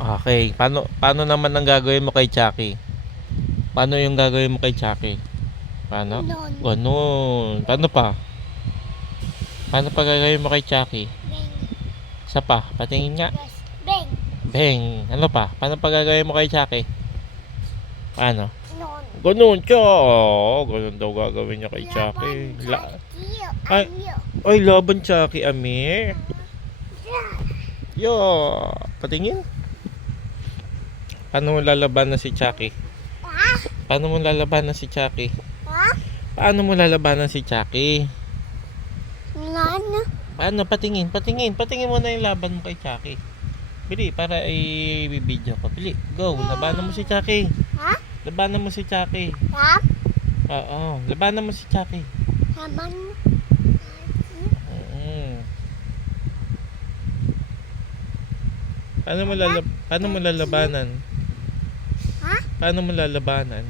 Okay, paano naman ang gagawin mo kay Chucky? Paano yung gagawin mo kay Chucky? Paano? Ganon. Ganun. Paano pa? Paano pa gagawin mo kay Chucky? Beng. Isa pa, patingin nga. Yes. Beng. Beng. Ano pa? Paano pa gagawin mo kay Chucky? Paano? Non. Ganun siya. Oh, ganun daw gagawin niya kay Chucky. Ay, ay, laban Chucky, Amir. Yo, patingin. Paano mo lalabanan si Chucky? Paano mo lalabanan si Chucky? Paano mo lalabanan si Chucky? Lana. Paano? Patingin mo na yung laban mo kay Chucky. Bili, para i-video ko. Bili, go. Labanan mo si Chucky. Ha? Labanan mo si Chucky. Tap. Oo, labanan mo si Chucky. Saman. Paano mo lalabanan? Ha? Paano mo lalabanan?